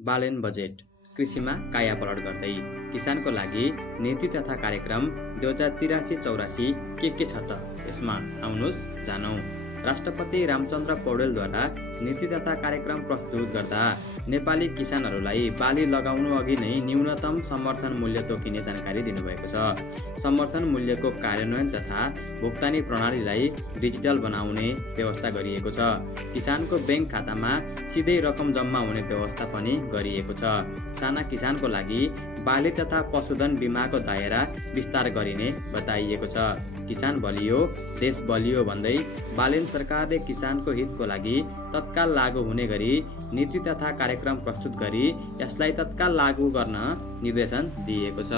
Balen budget कृषिमा कायापलट गर्दै किसानको लागि नीति तथा कार्यक्रम 2083-84 के छ त यसमा आउनुहोस् जानौं। राष्ट्रपति रामचन्द्र पौडेलद्वारा नीति तथा कार्यक्रम प्रस्तुत गर्दा नेपाली किसानहरूलाई बाली लगाउनु अघि नै न्यूनतम समर्थन मूल्य तोकिने जानकारी दिनुभएको छ। समर्थन मूल्यको कार्यान्वयन तथा भुक्तानी प्रणालीलाई डिजिटल बनाउने व्यवस्था गरिएको छ। किसानको बैंक खातामा सिधै रकम जम्मा हुने व्यवस्था पनि गरिएको छ। साना किसानको लागि बाली तथा पशुधन बीमाको दायरा विस्तार गरिने बताइएको छ। किसान बलियो देश बलियो भन्दै बालेन सरकारले किसानको हितको लागि तत्काल लागू हुने गरी नीति तथा कार्यक्रम प्रस्तुत गरी यसलाई तत्काल लागू गर्न निर्देशन दिएको छ।